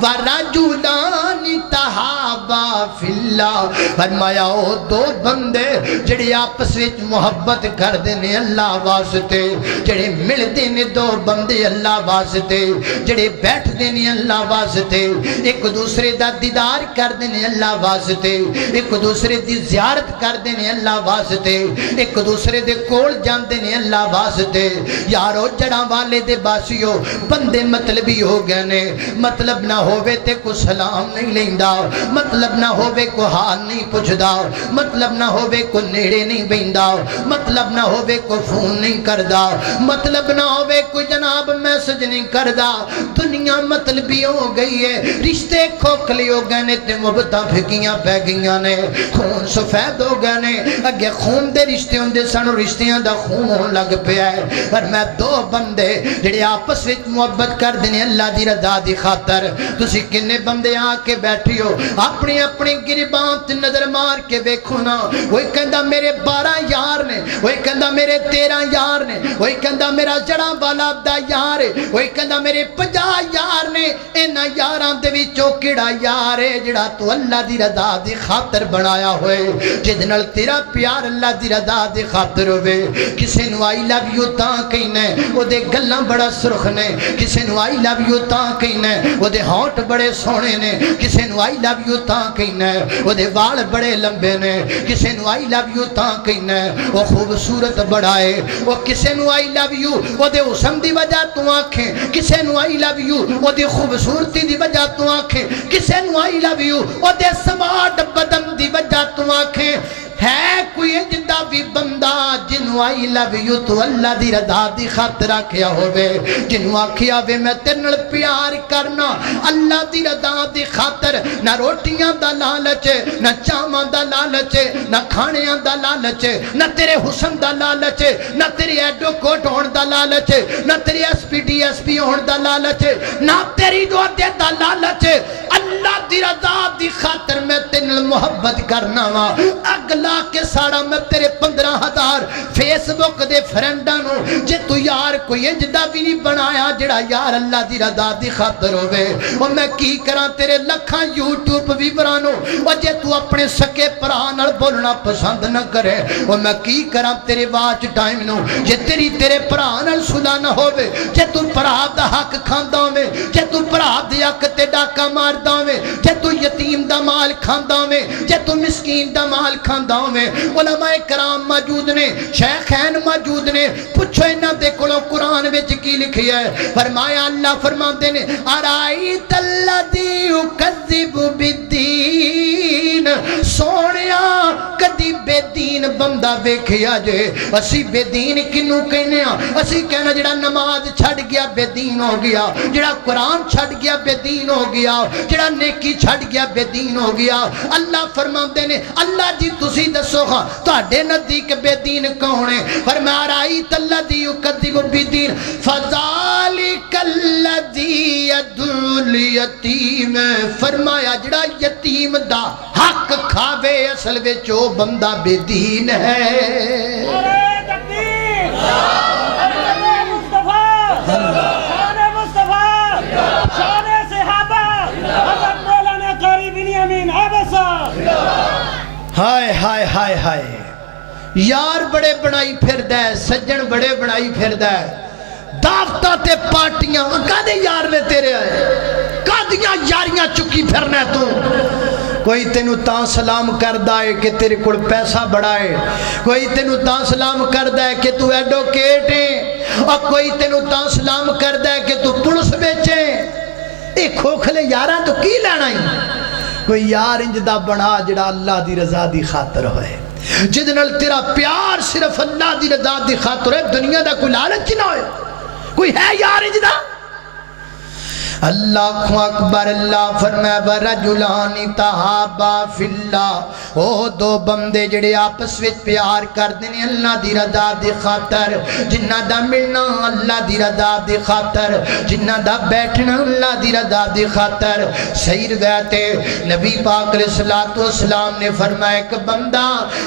وَرَجُلَانِ تَحَابًا فِي اللَّهِ فرمایا او دو بندے جڑے آپس وچ محبت کر دینے اللہ واسطے جڑے مل دینے دو بندے اللہ واسطے جڑے بیٹھ دینے اللہ واسطے ایک دوسرے دا دیدار کر دینے اللہ واسطے ایک دوسرے دی زیارت کر دینے اللہ واسطے ایک دوسرے دے کول جان دینے اللہ واسطے یارو جڑا والے دے باسیو بندے مطلبی ہو گئے نے مطلب نہ ہووے تے کو سلام نہیں لیندا مطلب نہ ہووے کو حال نہیں پوچھدا مطلب نہ ہووے کو نیڑے نہیں بیندا مطلب نہ ہووے کو فون نہیں کردا مطلب نہ ہووے کو جناب میسج نہیں کردا دنیا مطلبی ہو گئی ہے رشتے کھوکھلے ہو گئے نے تے محبتاں پھکیاں پہ گئیاں نے خون سفید ہو گئے نے اگے خون دے رشتے ہوندے سن رشتیاں دا خون ہون لگ پیا ہے پر میں دو بندے جڑے آپس وچ محبت کر دینے اللہ دی رضا دی خاطر تسی کنے بندے آ کے بیٹھی ہو اپنی اپنی گریباں تے نظر مار کے ویکھو نا وہی کہندا میرے 12 یار نے وہی کہندا میرے 13 یار نے وہی کہندا میرا جڑا والا دا یار ہے وہی کہندا میرے 50 یار نے انہاں یاراں دے وچوں کیڑا یار ہے جڑا تو اللہ دی رضا دی خاطر بنایا ہوئے جس نال تیرا پیار اللہ دی رضا دی خاطر ہوئے کسے نو آئی لو یو تاں کہنا او دے گلاں بڑا سرخ نے کسے نو آئی لو یو تاں کہنا او دے ہونٹ بڑے سونے نے کسے نو آئی لو یو تاں کہنا او دے وال بڑے لمبے نے کسے نو آئی لو یو تاں کہنا او خوبصورت بڑا ہے او کسے نو آئی لو یو او دے حسن دی وجہ تو آنکھیں کسے نو آئی لو یو او دے خوبصورتی دی وجہ تو آنکھیں کسے نو آئی love you O they smart بدن دی وجہ تو آنکھیں ہے کوئی جدہ بھی بندہ جنو آئی لو یو تو اللہ دی رضا دی خاطر آکھیا ہوئے جنو آکھیا ہوئے میں تنل پیار کرنا اللہ دی رضا دی خاطر نہ روٹیاں دا لالچ نہ چاواں دا لالچ نہ کھانیاں دا لالچ نہ تیرے حسن دا لالچ نہ تیری ایڈو کوٹ ہون دا لالچ نہ تیری S P D S P ہون دا لالچ نہ تیری دعاتے دا لالچ اللہ دی رضا دی خاطر میں تنل محبت کرنا وا اگلا کے ساڑا میں تیرے 15,000 فیس بک دے فرینڈانو جے تو یار کوئی اجدہ بھی نہیں بنایا جڑا یار اللہ دی رضا دی خاطر ہوئے اور میں کی کران تیرے لکھاں یوٹیوب بھی برانو اور جے تو اپنے سکے پرانر بولنا پسند نہ کرے اور میں کی کران تیرے واچ ٹائم نو جے تیرے پرانر سلا نہ ہوئے جے تو پراب دا حق کھاندہ ہوئے جے تو پراب دی حق تے ڈاکہ ماردہ ہوئے جے تو یتیم دا مال کھاندہ ہوئے جے تو مسکین دا مال کھاندہ میں علماء کرام موجود نے شیخین موجود نے پوچھو انہاں دے کولوں قرآن وچ کی لکھی ہے فرمایا اللہ فرماندے نے ارائیت الذی یکذب بالدین سونیا کدی بے دین بندہ ویکھیا جے اسی بے دین کنوں کہنے ہاں اسی کہنا جڑا نماز چھڑ گیا بے دین ہو گیا جڑا قرآن چھڑ گیا بے دین ہو گیا جڑا نیکی چھڑ گیا بے دین ہو گیا اللہ فرماندے نے اللہ جی تسی دسو ہاں تہاڈے نزدیک بے دین کون ہے فرمایا رایت الذی یکذب بالدین فذالک الذی یدعو الیتیم فرمایا جڑا یتیم دا حق کھاوے اصل وچ او بندہ بے دین ہے ہائے ہائے ہائے ہائے یار بڑے بنائی پھردا ہے سجن بڑے بنائی پھردا ہے دعوتاں تے پارٹیاں کدے یار نے تیرے آئے کدیاں یاریاں چکی پھرنا تو کوئی تینو تاں سلام کردا ہے کہ تیرے کول پیسہ بڑا ہے کوئی تینو تاں سلام کردا ہے کہ تو ایڈوکیٹ ہے اور کوئی تینو تاں سلام کردا ہے کہ تو پولیس وچ ہے اے کھوکھلے یاراں تو کی لینا ہے کوئی یار انجدہ بنا جڑا اللہ دی رضا دی خاطر ہوئے جدنال تیرا پیار صرف اللہ دی رضا دی خاطر ہے دنیا دا کوئی لالچ نہ ہوئے کوئی ہے یار انجدہ اللہ اکبر اللہ فرمائے ورجلانی تحابا فی اللہ او دو بندے جڑے آپس وچ پیار کر دینے اللہ دی رضا دی خاطر جنہ دا ملنا اللہ دی رضا دی خاطر جنہ دا بیٹھنا اللہ دی رضا دی خاطر صحیح روایتے نبی پاک علیہ السلام نے فرمایا کہ بندہ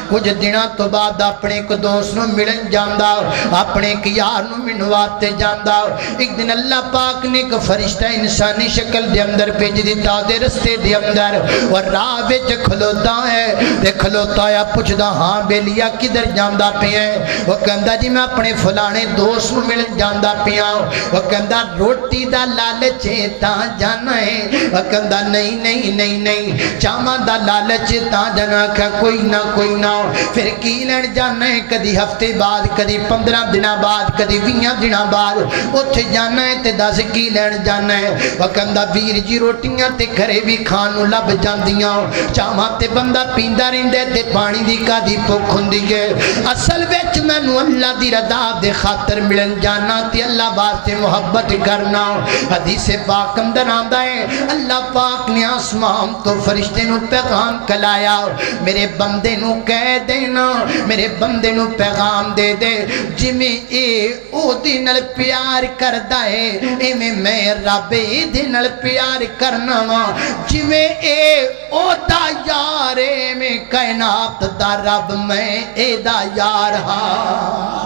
کچھ دنوں تو بعد اپنے ایک دوست نو ملن جاندا اپنے ایک یار نو منواتے جاندا ایک دن اللہ پاک نے ایک فرشتہ انسانی شکل دے اندر بھیج دیتا دے رستے دے اندر اور راہ وچ کھلوتا ہے تے کھلوتا ہے پوچھدا ہاں بیلیا کدھر جاندا پیا ہے وہ کہندا جی میں اپنے فلانے دوست نو ملن جاندا پیا وہ کہندا روٹی دا لالچ تاں جانا ہے وہ کہندا نہیں نہیں نہیں نہیں چاواں دا لالچ تاں جانا کہ کوئی نہ پھر کی لین جانا ہے کدی ہفتے بعد کدی 15 دنوں بعد کدی 20 دنوں بعد اوتھے جانا ہے تے دس کی لین جانا ہے وکندہ ویر جی روٹیاں تے گھرے بھی کھانو لب جاندیاں چاہاں تے بندہ پیندہ رہندے تے پانی دی کا دی پوکھ ہوندی ہے اصل وچ مینوں اللہ دی رضا دے خاطر ملن جانا تے اللہ واسطے محبت کرنا حدیث پاک اندر آندا ہے اللہ پاک نے آسمان تو فرشتے نو پیغام کلایا میرے بندے نو کہہ دینا میرے بندے نو پیغام دے دے جویں اے او دی نال پیار کردا ہے ایویں میں رب دنال پیار کرنا وا جویں اے او دا یار اے میں کائنات دا رب میں اے دا یار ہاں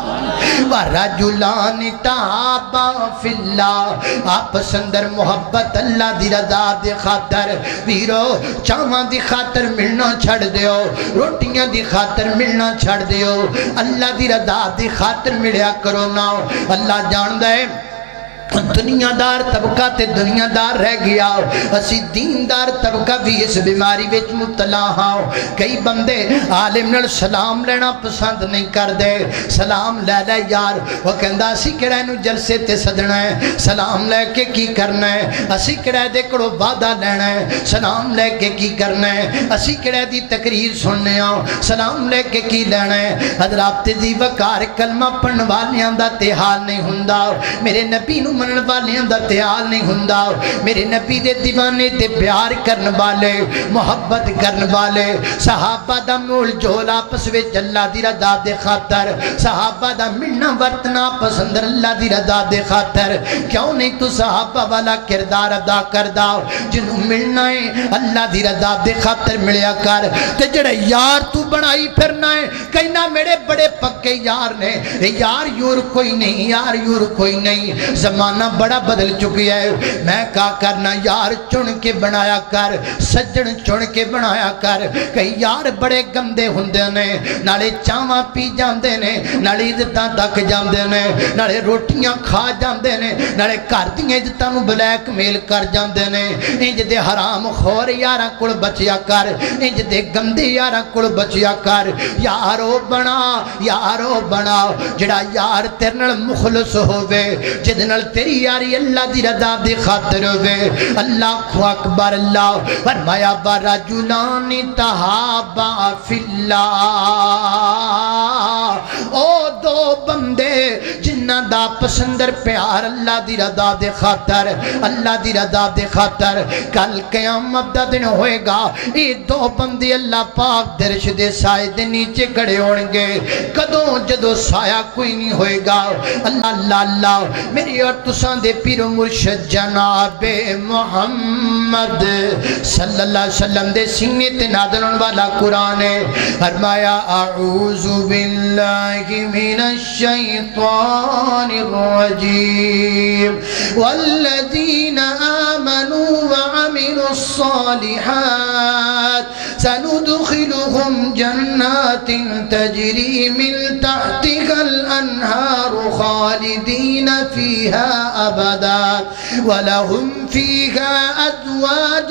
ورجلان تحابا فی اللہ آپس اندر محبت اللہ دی رضا دی خاطر ویرو چاواں دی خاطر ملنا چھڑ دیو روٹیاں دی خاطر ملنا چھڑ دیو اللہ دی رضا دی خاطر ملیا کرو نا اللہ جان دے دنیا دار طبقہ تے دنیا دار رہ گیا اسی دیندار طبقہ بھی اس بیماری وچ مبتلا ہاں کئی بندے عالم نال سلام لینا پسند نہیں کر دے سلام لے لے یار وہ کہندا اسی کڑے نو جلسے تے سدنا ہے سلام لے کے کی کرنا ہے اسی کڑے دے کڑو وعدہ لینا ہے سلام لے کے کی کرنا ہے اسی کڑے دی تقریر سننے ہاں سلام لے کے کی لینا ہے حضرات دی وقار کلمہ پڑھن والیاں دا تے حال نہیں ہوندا میرے نبی نو منن والیاں دا تیال نہیں ہوندا میرے نبی دے دیوانے تے پیار کرن والے محبت کرن والے صحابہ دا مول جول آپس وچ اللہ دی رضا دے خاطر صحابہ دا ملنا ورتنا پسند اللہ دی رضا دے خاطر کیوں نہیں تو صحابہ والا کردار ادا کردا جنوں ملنا ہے اللہ دی رضا دے خاطر ملیا کر تے جڑے یار تو بنائی پھرنا ہے کہنا میرے بڑے پکے یار نے یار یور کوئی نہیں یار یور کوئی نہیں زمانہ بڑا بدل چکی ہے میں کہا کرنا یار چن کے بنایا کر سجن چن کے بنایا کر کئی یار بڑے گندے ہوندے نے نالے چاواں پی جاندے نے نالے عزتاں تک جاندے نے نالے روٹیاں کھا جاندے نے نالے گھر دیاں عزتاں نو بلیک میل کر جاندے نے انج دے حرام خور یاراں کول بچیا کر انج دے گندے یاراں کول بچیا کر یارو بنا جڑا یار تیرے نال مخلص ہووے جدے نال تیری یاری اللہ دی رضا دی خاطر ہوئے اللہ اکبر اللہ فرمایا ورجلان تحابا فی اللہ او دو بندے جنہ دا پسندر پیار اللہ دی رضا دے خاطر اللہ دی رضا دے خاطر کل قیامت دا دن ہوئے گا یہ دو بندے اللہ پاک درش دے سائے دے نیچے کھڑے ہونگے کدوں جدو سایہ کوئی نہیں ہوئے گا اللہ اللہ اللہ میری اور تساں دے پیر و مرشد جناب محمد صلی اللہ علیہ وسلم دے سینے تے نازل ہونے والا قرآن ہے فرمایا اعوذ باللہ من الشیطان الرجیم والذین آمنوا وعملوا الصالحات سندخلهم جنات تجری من تحتها الانہار خالدین فیها ابدا ولهم فیها ازواج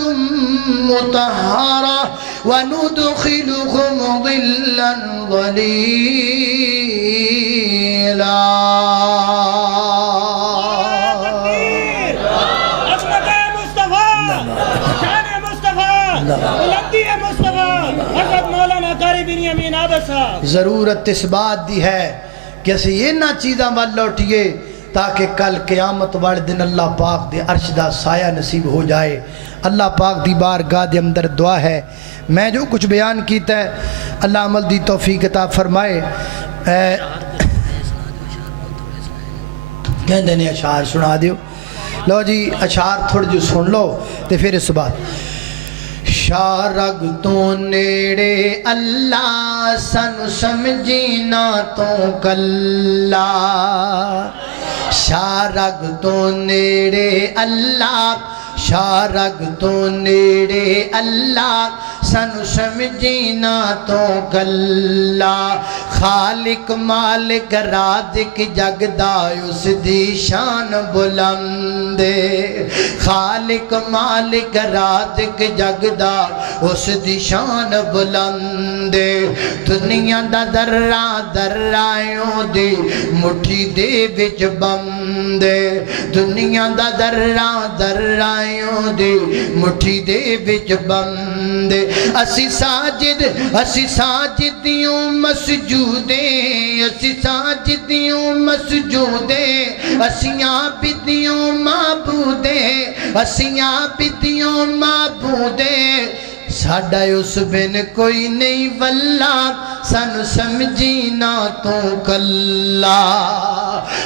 مطہرہ وندخلهم ظلا ظلیلا ضرورت اس بات دی ہے کہ اسے یہ نہ چیزاں وال لوٹیے تاکہ کل قیامت والے دن اللہ پاک دے عرش دا سایہ نصیب ہو جائے اللہ پاک دی بارگاہ دے اندر دعا ہے میں جو کچھ بیان کیتا ہے اللہ عمل دی توفیق عطا فرمائے کہندے نے اشعار سنا دیو لو جی اشعار تھوڑ جو سن لو تے پھر اس بات شارگ تو نیڑے اللہ سن سمجھینا تو کلا شارگ تو نیڑے اللہ شارگ تو نیڑے اللہ سن سمجھینا تو کلا خالق مالک رازق جگدا اس دی شان بلندے خالق مالک رازق جگدا اس دی شان بلندے دنیا دا ذرہ ذرائیوں دی مٹھی دے وچ بندے دنیا دا ذرہ ذرائیوں دی مٹھی دے وچ بندے اسی ساجدیوں مسجودیں اسی ساجدیوں مسجودیں اسی عابدیوں معبودیں اسی عابدیوں معبودیں ساڈا اس بن کوئی نہیں واللہ سن سمجھینا تو کلا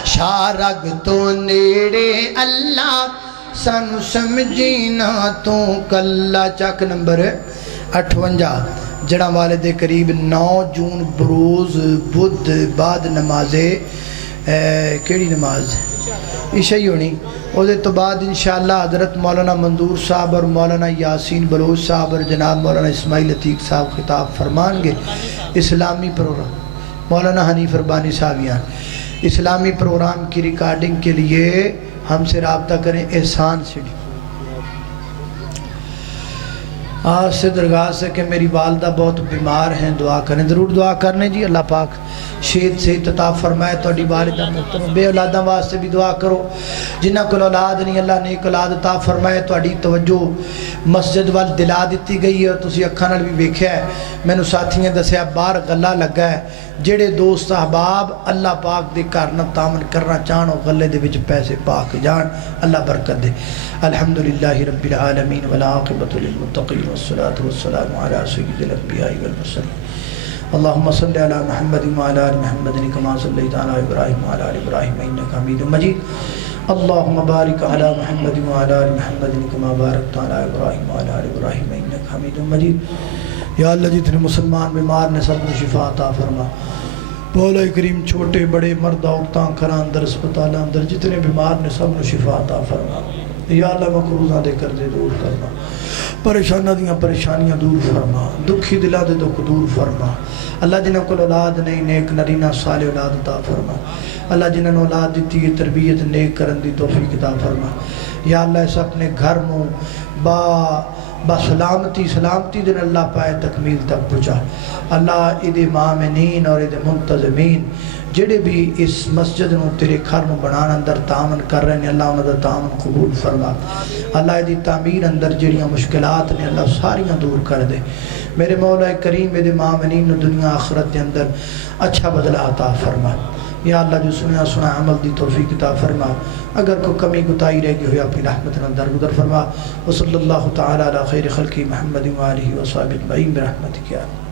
شارگ تو نیڑے اللہ سن سمجھینا تو کلا چک نمبر 58 جڑا والے دے قریب 9 جون بروز بدھ بعد نماز کیڑی نماز عشاء ہونی او دے تو بعد انشاءاللہ حضرت مولانا منظور صاحب اور مولانا یاسین بلوچ صاحب اور جناب مولانا اسماعیل عتیق صاحب خطاب فرمان گے اسلامی پروگرام مولانا حنیف ربانی صاحبیان اسلامی پروگرام کی ریکارڈنگ کے لیے ہم سے رابطہ کریں احسان سیڈی آج سے درگاہ سے کہ میری والدہ بہت بیمار ہیں دعا کریں ضرور دعا کرنے جی اللہ پاک شہید سے عطا فرمائے توڑی والدہ محترم بے اولادہ واسطے بھی دعا کرو جنہ کو اولاد نہیں اللہ نیک اولاد عطا فرمائے توڑی توجہ مسجد وال دلا دیتی گئی ہے اور تسی اکھاں نال بھی ویکھیا ہے میں نو ساتھیاں دسیا باہر غلہ لگا ہے جڑے دوست احباب اللہ پاک دے کارنا تامن کرنا چاہنو غلے دے وچ پیسے پاک جان اللہ برکت دے الحمدللہ رب العالمین والعاقبۃ للمتقین والصلاة والسلام علی سید الانبیاء والمرسلین اللہم صلی علی محمد وعلی آل محمد کما صلیت علی ابراہیم وعلی آل ابراہیم انک حمید مجید اللہم بارک علی محمد وعلی آل محمد کما بارکت علی ابراہیم وعلی آل ابراہیم انک حمید مجید یا اللہ جتنے مسلمان بیمار نے سب کو شفا عطا فرما مولا کریم چھوٹے بڑے مرد عورتاں کھران اندر اسپتال اندر جتنے بیمار نے سب کو شفا عطا فرما یا اللہ مقروضاں دے کر دے دور فرما پریشانہ دیاں پریشانیاں دور فرما دکھی دلا دے دکھ دور فرما اللہ جنہوں کو اولاد نہیں نیک نرینہ صالح اولاد عطا فرما اللہ جنہوں اولاد دیتی ہے تربیت نیک کرن دی توفیق عطا فرما یا اللہ اس اپنے گھر موں با سلامتی دن اللہ پائے تکمیل تک پہنچا اللہ عید مامنین اور عید منتظمین جڑے بھی اس مسجد نو تیرے گھر نو بنان اندر تعاون کر رہے ہیں اللہ انہاں دا تعاون قبول فرما اللہ دی تعمیر اندر جڑیاں مشکلات نے اللہ ساریاں دور کر دے میرے مولا کریم میرے مامنین نو دنیا آخرت دے اندر اچھا بدلہ عطا فرما یا اللہ جو سنیا سنا عمل دی توفیق عطا فرما اگر کوئی کمی کوتاہی رہ گئی ہوئی اپنی رحمت اندر گزر فرما وصلی اللہ تعالی علی خیر خلقی محمد و آلہ و صحبہ اجمعین برحمتک یا اللہ